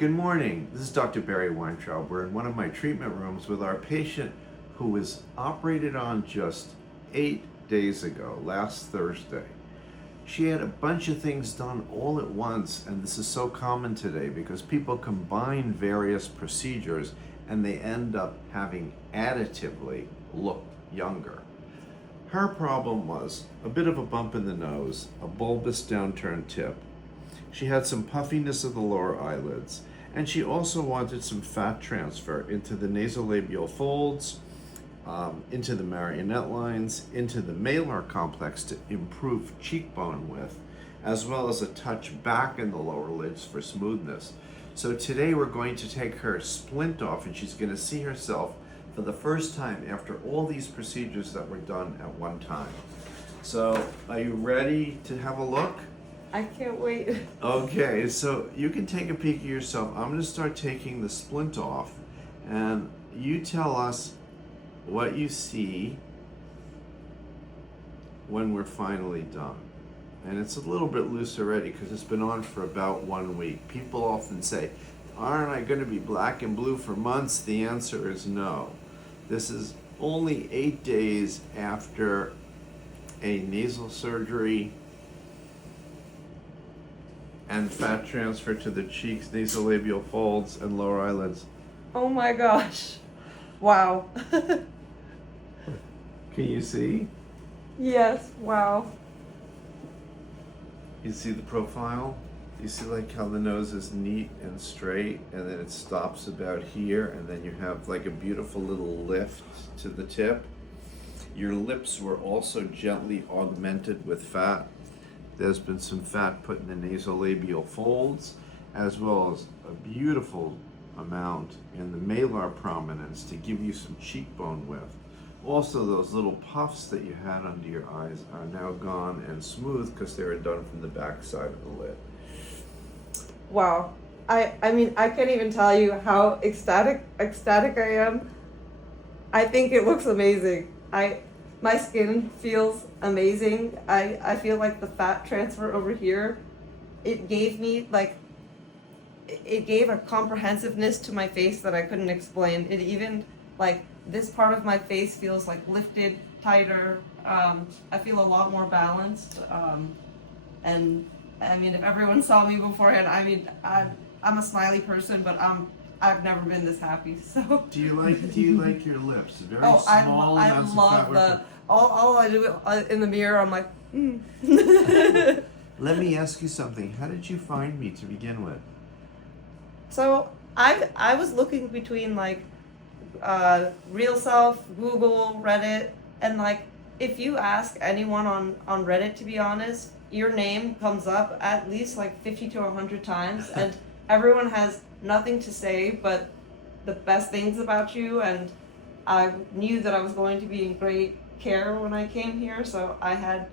Good morning. This is Dr. Barry Weintraub. We're in one of my treatment rooms with our patient who was operated on just 8 days ago, last Thursday. She had a bunch of things done all at once, and this is so common today because people combine various procedures and they end up having additively look younger. Her problem was a bit of a bump in the nose, a bulbous downturned tip. She had some puffiness of the lower eyelids, and she also wanted some fat transfer into the nasolabial folds, into the marionette lines, into the malar complex to improve cheekbone width, as well as a touch back in the lower lids for smoothness. So today we're going to take her splint off, and she's going to see herself for the first time after all these procedures that were done at one time. So are you ready to have a look? I can't wait. Okay, so you can take a peek at yourself. I'm going to start taking the splint off, and you tell us what you see when we're finally done. And it's a little bit loose already because it's been on for about 1 week. People often say, aren't I going to be black and blue for months? The answer is no. This is only 8 days after a nasal surgery and fat transfer to the cheeks, nasolabial folds, and lower eyelids. Oh my gosh. Wow. Can you see? Yes, wow. You see the profile? You see like how the nose is neat and straight, and then it stops about here, and then you have like a beautiful little lift to the tip. Your lips were also gently augmented with fat. There's been some fat put in the nasolabial folds, as well as a beautiful amount in the malar prominence to give you some cheekbone width. Also, those little puffs that you had under your eyes are now gone and smooth because they were done from the back side of the lid. Wow. I mean, I can't even tell you how ecstatic I am. I think it looks amazing. My skin feels amazing. I feel like the fat transfer over here, it gave me it gave a comprehensiveness to my face that I couldn't explain. It even, like, this part of my face feels like lifted, tighter. I feel a lot more balanced. And I mean, if everyone saw me beforehand, I mean, I'm a smiley person, but I've never been this happy. So. Do you like your lips? Very small. I love the. All I do in the mirror, I'm like. Let me ask you something. How did you find me to begin with? So I was looking between like Real Self, Google, Reddit, and like if you ask anyone on Reddit, to be honest, your name comes up at least like 50 to 100 times, and everyone has nothing to say but the best things about you, and I knew that I was going to be in great care when I came here, so I had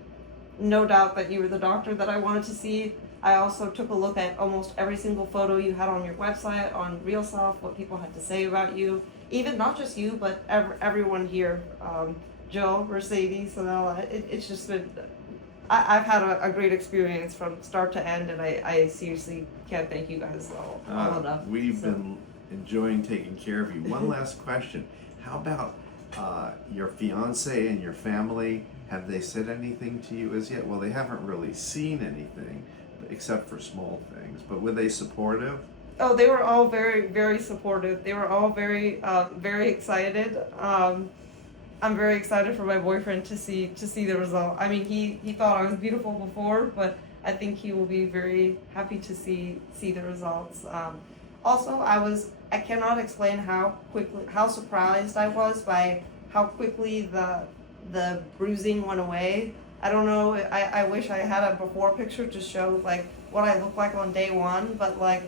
no doubt that you were the doctor that I wanted to see. I also took a look at almost every single photo you had on your website, on Real Self, what people had to say about you, even not just you, but everyone here, Jill, Mercedes, and all that. It's just been, I've had a great experience from start to end, and I seriously can't thank you guys all enough. We've been enjoying taking care of you. One last question. How about your fiance and your family? Have they said anything to you as yet? Well, they haven't really seen anything, except for small things. But were they supportive? Oh, they were all very, very supportive. They were all very, very excited. I'm very excited for my boyfriend to see the result. I mean, he thought I was beautiful before, but I think he will be very happy to see the results. Also, I cannot explain how surprised I was by how quickly the bruising went away. I don't know, I wish I had a before picture to show like what I look like on day one, but like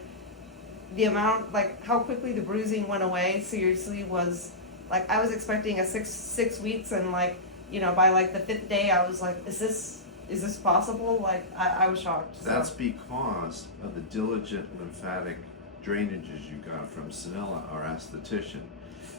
the amount, like how quickly the bruising went away seriously was like, I was expecting a six weeks, and like, you know, by like the 5th day I was like, is this possible? Like I was shocked. That's because of the diligent lymphatic drainages you got from Sanilla, our esthetician.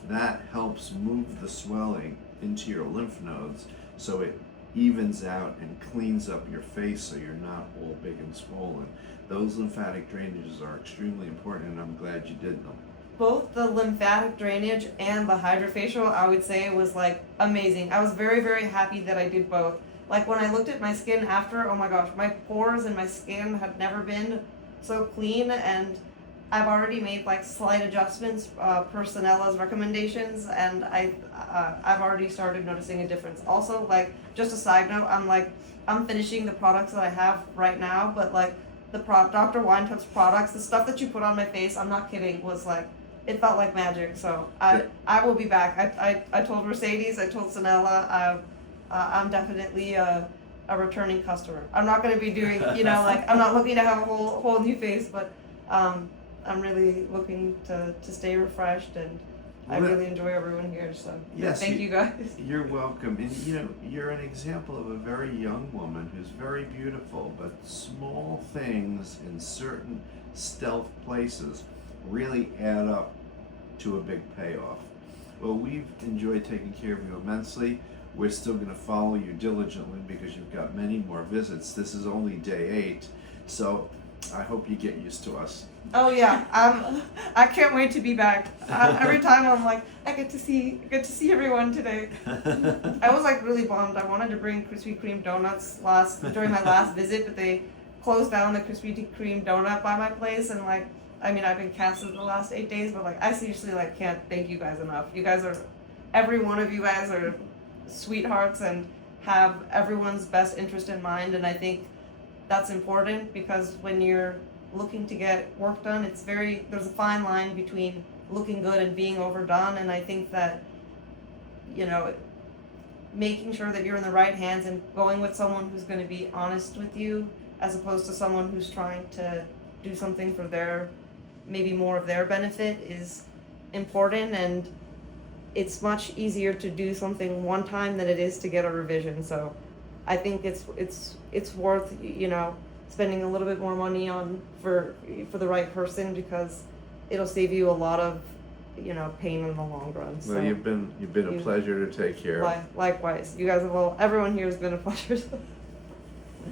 That helps move the swelling into your lymph nodes so it evens out and cleans up your face so you're not all big and swollen. those lymphatic drainages are extremely important, and I'm glad you did them. Both the lymphatic drainage and the hydrofacial, I would say, was like amazing. I was very, very happy that I did both. Like when I looked at my skin after, oh my gosh, my pores and my skin had never been so clean, and I've already made like slight adjustments per Sanella's recommendations, and I've already started noticing a difference. Also, like just a side note, I'm finishing the products that I have right now, but like Dr. Weintraub's products, the stuff that you put on my face, I'm not kidding, was like, it felt like magic. So I will be back. I told Mercedes, I told Sanella, I'm definitely a returning customer. I'm not going to be doing, like I'm not looking to have a whole new face, but I'm really looking to stay refreshed, and I really enjoy everyone here. So yes, thank you guys. You're welcome. And you're an example of a very young woman who's very beautiful, but small things in certain stealth places really add up to a big payoff. Well, we've enjoyed taking care of you immensely. We're still going to follow you diligently because you've got many more visits. This is only day 8, so I hope you get used to us. Oh yeah, I can't wait to be back. Every time I'm like, I get to see everyone today. I was like really bummed. I wanted to bring Krispy Kreme donuts during my last visit, but they closed down the Krispy Kreme donut by my place, and like, I mean, I've been canceled the last 8 days, but like, I seriously like can't thank you guys enough. You guys are, every one of you guys are sweethearts and have everyone's best interest in mind, and I think that's important because when you're looking to get work done, there's a fine line between looking good and being overdone, and I think that, making sure that you're in the right hands and going with someone who's going to be honest with you as opposed to someone who's trying to do something for maybe more of their benefit is important, and it's much easier to do something one time than it is to get a revision. So I think it's worth, spending a little bit more money for the right person, because it'll save you a lot of, pain in the long run. Well, so you've been a pleasure to take care of. Likewise, you guys have everyone here has been a pleasure.